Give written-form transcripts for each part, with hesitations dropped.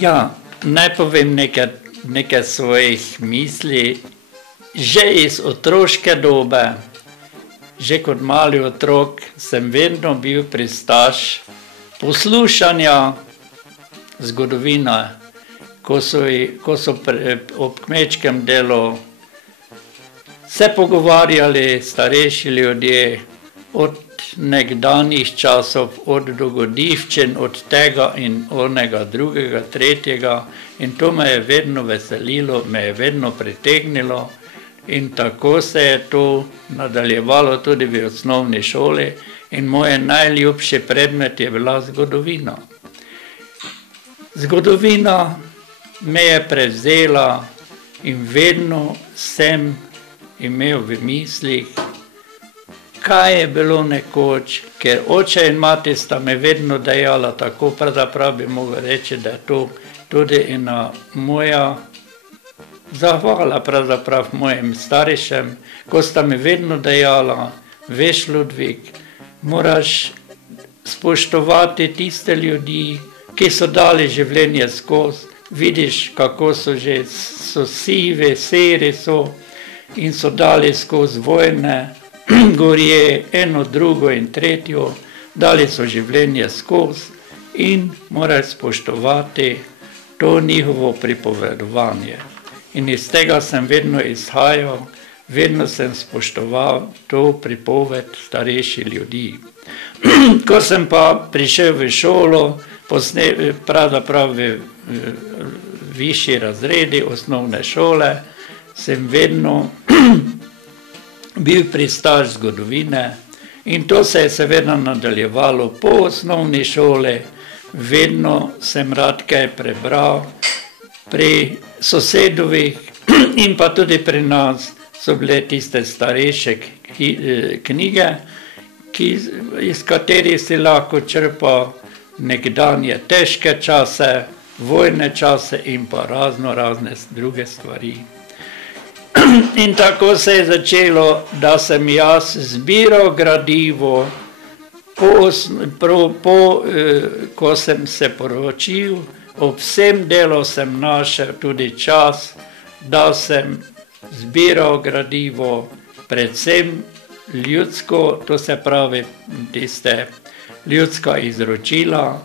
Ja, naj povem nekaj svojih misli. Že iz otroške dobe, že kot mali otrok, sem vedno bil pristaš poslušanja zgodovine, ko so ob kmečkem delu se pogovarjali starejši ljudje od nekdanjih časov, od dogodivščin, od tega in onega, drugega, tretjega, in to me je vedno veselilo, me je vedno pritegnilo. In tako se je to nadaljevalo tudi v osnovni šoli in moj najljubši predmet je bila zgodovina. Zgodovina me je prevzela in vedno sem imel v mislih, kaj je bilo nekoč, ker oče in mati sta me vedno dejala tako, pravzaprav bi mogel reči, da je to tudi ena moja zahvala pravzaprav mojim starejšem, ko sta mi vedno dejala, veš, Ludvik, moraš spoštovati tiste ljudi, ki so dali življenje skozi, vidiš, kako so že, so sivi, seri so in so dali skozi vojne, gorje, eno, drugo in tretjo, dali so življenje skozi in moraš spoštovati to njihovo pripovedovanje. In iz tega sem vedno izhajal, vedno sem spoštoval to pripoved starejših ljudi. Ko sem pa prišel v šolo, pravzaprav v višji razredi osnovne šole, sem vedno bil pristaš zgodovine in to se je seveda nadaljevalo po osnovni šoli. Vedno sem rad kaj prebral, pri sosedovih in pa tudi pri nas so bile tiste starejše knjige, iz katerih si lahko črpal nekdanje težke čase, vojne čase in pa razne druge stvari. In tako se je začelo, da sem jaz zbiral gradivo, ko sem se poročil, ob vsem delu sem našel tudi čas, da sem zbiral gradivo, predvsem ljudsko, to se pravi tiste ljudska izročila,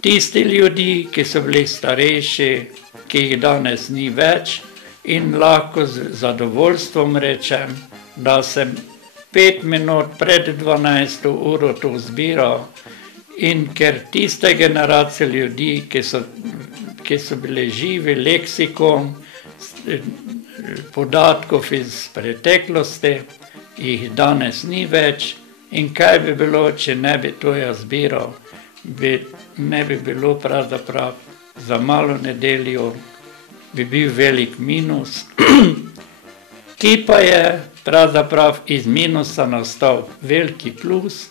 tisti ljudi, ki so bili starejši, ki jih danes ni več, in lahko z zadovoljstvom rečem, da sem 5 minut pred 12. uro to zbiral, in ker tiste generacije ljudi, ki so bili živi leksikon podatkov iz preteklosti, jih danes ni več, in kaj bi bilo, če ne bi to jaz zbiral, ne bi bilo pravzaprav za malo nedeljo, bi bil velik minus, ki pa je pravzaprav iz minusa nastal veliki plus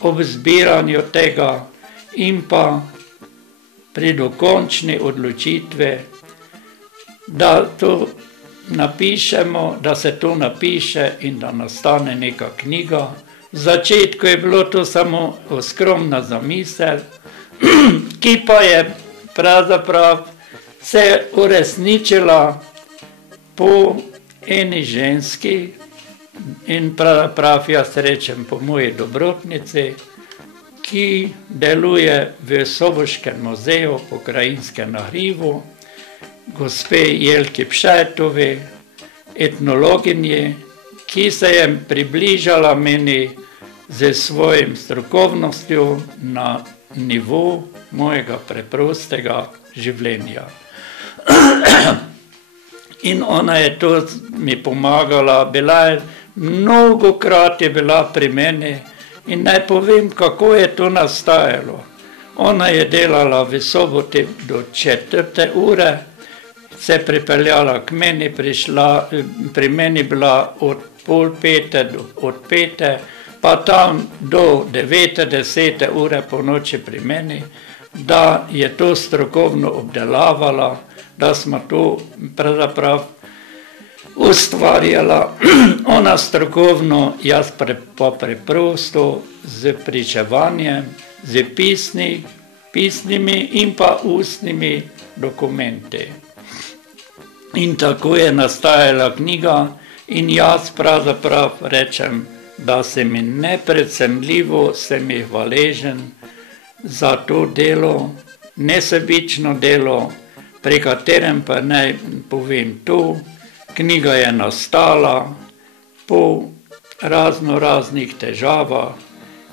ob zbiranju tega in pa pri dokončni odločitvi, da to napišemo, da se to napiše in da nastane neka knjiga. V začetku je bilo to samo skromna zamisel, ki pa je pravzaprav se uresničila po eni ženski in pravzaprav jaz rečem po moji dobrotnici, ki deluje v Soboškem muzeju pokrajinske na Hrivu, gospe Jelki Pšajtovi, etnologinji, ki se je približala meni z svojim strokovnostjo na nivo mojega preprostega življenja. In ona je to mi pomagala, mnogokrat je bila pri meni in naj povem, kako je to nastajalo. Ona je delala v soboti do 4. ure, se pripeljala k meni, pri meni bila od 4:30 od 5, pa tam do 9. 10. ure po noči pri meni, da je to strokovno obdelavala, da smo to pravzaprav ustvarjala. Ona strokovno, jaz pa preprosto z pričevanjem, z pismi pisnimi in pa ustnimi dokumenti. In tako je nastajala knjiga in jaz pravzaprav rečem, da sem jim neprecenljivo, sem jih hvaležen za to delo, nesebično delo, pri katerem pa naj povem to, knjiga je nastala po raznih težavah,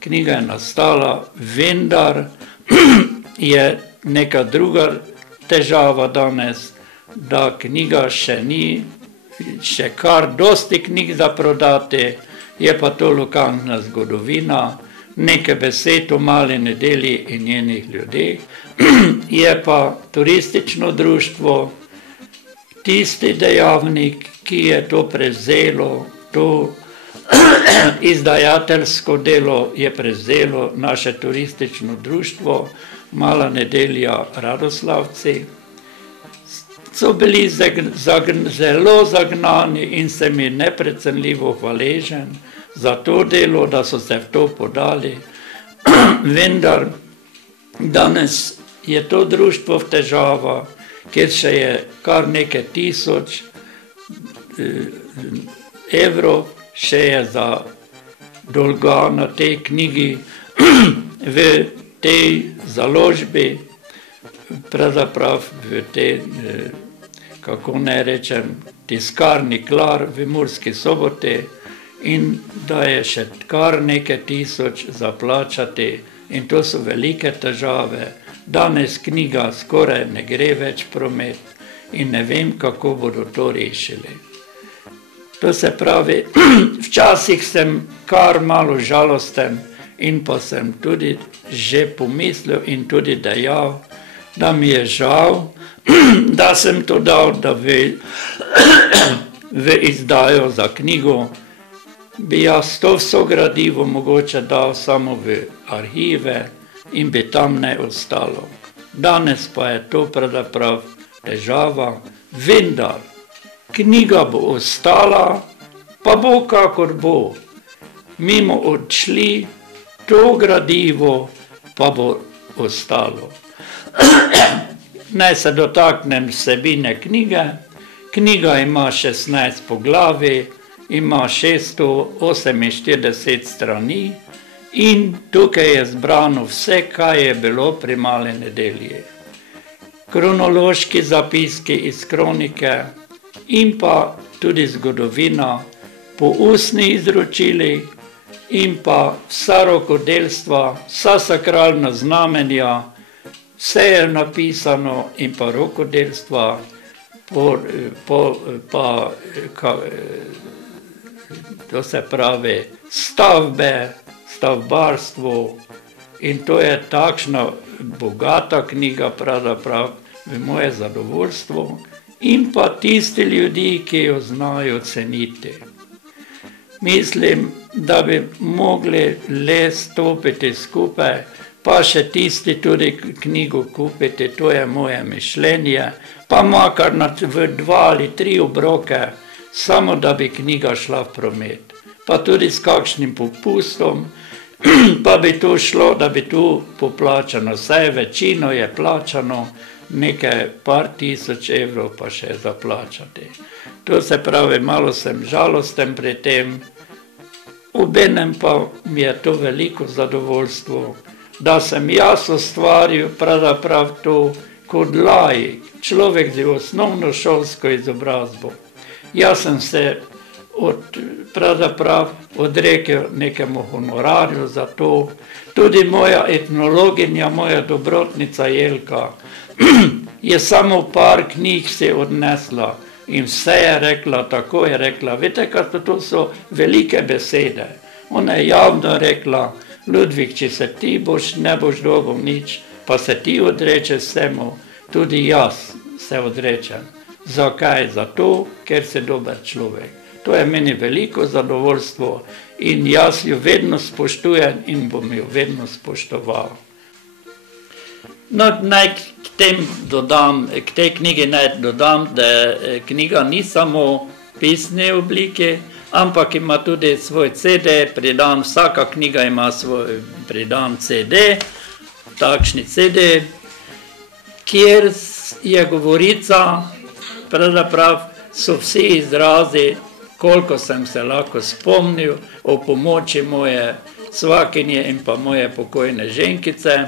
knjiga je nastala, vendar je neka druga težava danes, da knjiga še ni, še kar dosti knjig za prodati, je pa to lokalna zgodovina, nekaj besed o Mali nedelji in njenih ljudeh, je pa turistično društvo tisti dejavnik, ki je to prevzelo, to izdajateljsko delo je prevzelo naše turistično društvo Mala nedelja Radoslavci. So bili zelo zagnani in sem jim neprecenljivo hvaležen za to delo, da so se v to podali. Vendar danes je to društvo v težavah, kjer še je kar nekaj tisoč evrov, še je za dolga na tej knjigi v tej založbi, pravzaprav v tej, kako ne rečem, tiskarni Klar v Murski Soboti, in da je še kar nekaj tisoč za plačati in to so velike težave. Danes knjiga skoraj ne gre več promet in ne vem, kako bodo to rešili. To se pravi, včasih sem kar malo žalosten in pa sem tudi že pomislil in tudi dejal, da mi je žal, da sem to dal, da v izdajo za knjigo bi jaz to vso gradivo mogoče dal samo v arhive in bi tam ne ostalo. Danes pa je to pravzaprav težava, vendar knjiga bo ostala, pa bo kakor bo. Mimo odšli, to gradivo pa bo ostalo. Naj se dotaknem vsebine knjige. Knjiga ima 16 poglavij, ima 648 strani in tukaj je zbrano vse, kaj je bilo pri Mali nedelji. Kronološki zapiski iz kronike in pa tudi zgodovina po ustnih izročilih in pa vsa rokodelstva, vsa sakralna znamenja, vse je napisano in pa rokodelstva, to se pravi stavbe, stavbarstvo in to je takšna bogata knjiga pravzaprav v moje zadovoljstvo in pa tisti ljudi, ki jo znajo ceniti. Mislim, da bi mogli le stopiti skupaj, pa še tisti tudi knjigo kupiti, to je moje mišljenje, pa makar v 2 ali 3 obroke, samo da bi knjiga šla v promet. Pa tudi s kakšnim popustom, pa bi to šlo, da bi tu poplačano, saj večino je plačano, nekaj par tisoč evrov pa še za plačati. To se pravi, malo sem žalosten pri tem, obenem pa mi je to veliko zadovoljstvo, da sem jaz ustvaril pravzaprav to kot laik, človek z osnovnošolsko izobrazbo. Jaz sem se pravzaprav odrekel nekemu honorarju za to, tudi moja etnologinja, moja dobrotnica Jelka, je samo par knjig si odnesla in vse je rekla, tako je rekla. Veste, kaj to so velike besede. Ona je javno rekla, Ludvik, če se ti ne boš dobil nič, pa se ti odrečeš vsemu, tudi jaz se odrečem. Zakaj? Zato, ker si dober človek. To je meni veliko zadovoljstvo in jaz jo vedno spoštujem in bom jo vedno spoštoval. No, naj k tej knjigi naj dodam, da knjiga ni samo v pisni obliki, ampak ima tudi svoj CD pridan, vsaka knjiga ima svoj pridan CD takšni CD, kjer je govorica, pravzaprav so vsi izrazi, koliko sem se lahko spomnil o pomoči moje svakinje in pa moje pokojne ženkice,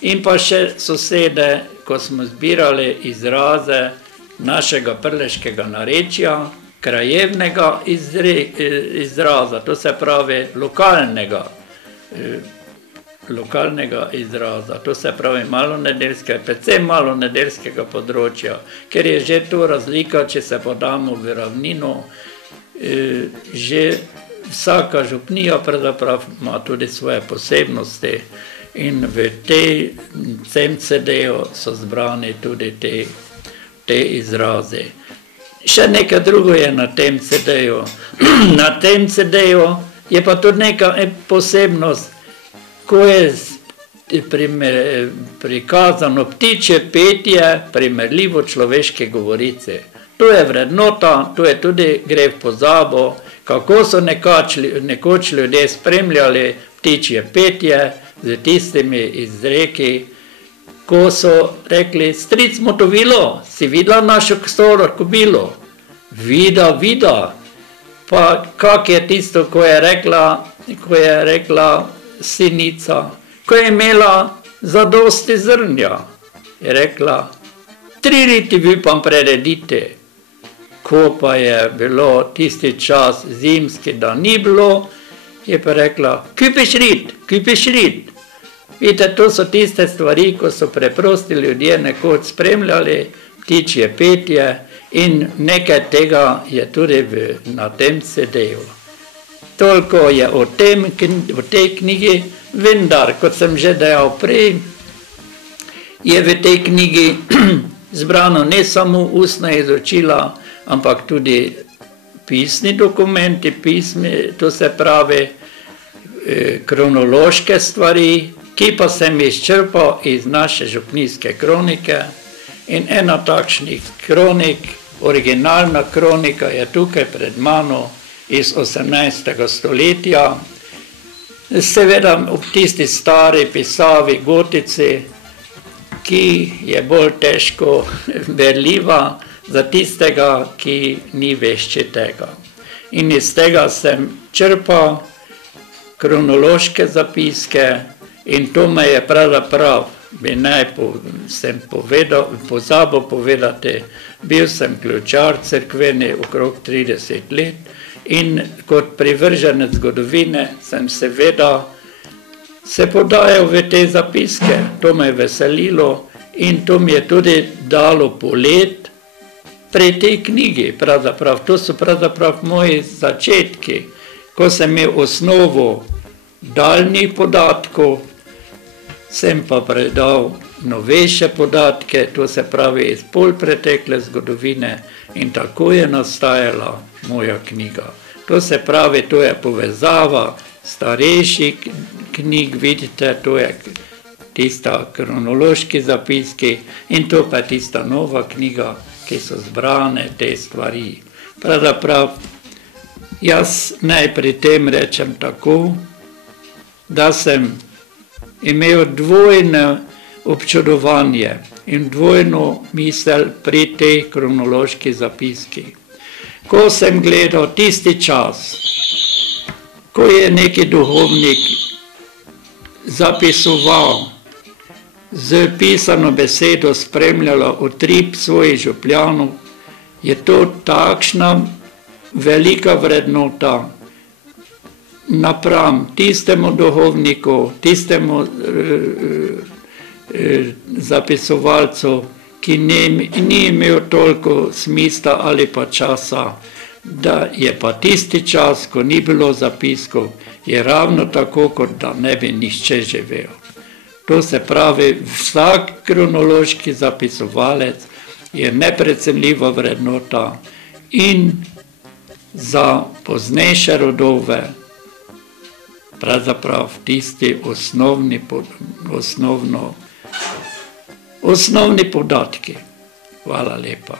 in pa še sosede, ko smo zbirali izraze našega prleškega narečja, krajevnega izraza, to se pravi lokalnega izraza, to se pravi malonedeljskega, predvsem malonedeljskega področja, ker je že to razlika, če se podamo v ravnino, že vsaka župnija pravzaprav ima tudi svoje posebnosti in v tem CD-ju so zbrani tudi te izrazi. Še nekaj drugo je na tem CD-ju. Na tem CD-ju je pa tudi neka posebnost, ko je prikazano ptičje petje primerljivo človeške govorici. To je vrednota, to je tudi gre v pozabo, kako so nekoč ljudje spremljali ptičje petje z tistimi izreki, ko so rekli, stric Motovilo, si videla našo staro kobilo? Vida. Pa kak je tisto, ko je rekla sinica, ko je imela zadosti zrnja, je rekla, 3 riti vipam prerediti. Ko pa je bilo tisti čas zimski, da ni bilo, je pa rekla, kupiš rit. Vidite, to so tiste stvari, ko so preprosti ljudje nekoč spremljali ptičje petje in nekaj tega je tudi na tem CD-ju. Toliko je o tej knjigi, vendar, kot sem že dejal prej, je v tej knjigi zbrano ne samo ustna izročila, ampak tudi pisni dokumenti, to se pravi kronološke stvari, ki pa sem izčrpal iz naše župnijske kronike in ena takšnih kronik, originalna kronika je tukaj pred mano iz 18. stoletja, seveda ob tisti stari pisavi gotici, ki je bolj težko berljiva za tistega, ki ni vešči tega. In iz tega sem črpal kronološke zapiske in to me je pravzaprav, sem pozabil povedati, bil sem ključar cerkveni okrog 30 let in kot privrženec zgodovine sem seveda se podajal v te zapiske. To me je veselilo in to mi je tudi dalo polet pri tej knjigi. To so pravzaprav moji začetki, ko sem imel osnovo daljnih podatkov, sem pa predal novejše podatke, to se pravi iz polpretekle zgodovine in tako je nastajala moja knjiga. To se pravi, to je povezava starejših knjig, vidite, to je tista kronološki zapiski in to pa je tista nova knjiga, ki so zbrane te stvari. Pravzaprav, jaz naj pri tem rečem tako, da sem imel dvojno občudovanje in dvojno misel pri tej kronološki zapiski. Ko sem gledal tisti čas, ko je neki duhovnik zapisoval, z pisano besedo spremljala utrip svojih župljanov, je to takšna velika vrednota napram tistemu duhovniku, tistemu zapisovalcu, ki ni imel toliko smisla ali pa časa, da je pa tisti čas, ko ni bilo zapiskov, je ravno tako, kot da ne bi nihče živel. To se pravi, vsak kronološki zapisovalec je neprecenljiva vrednota in za poznejše rodove, pravzaprav tisti osnovni podatki. Hvala lepa.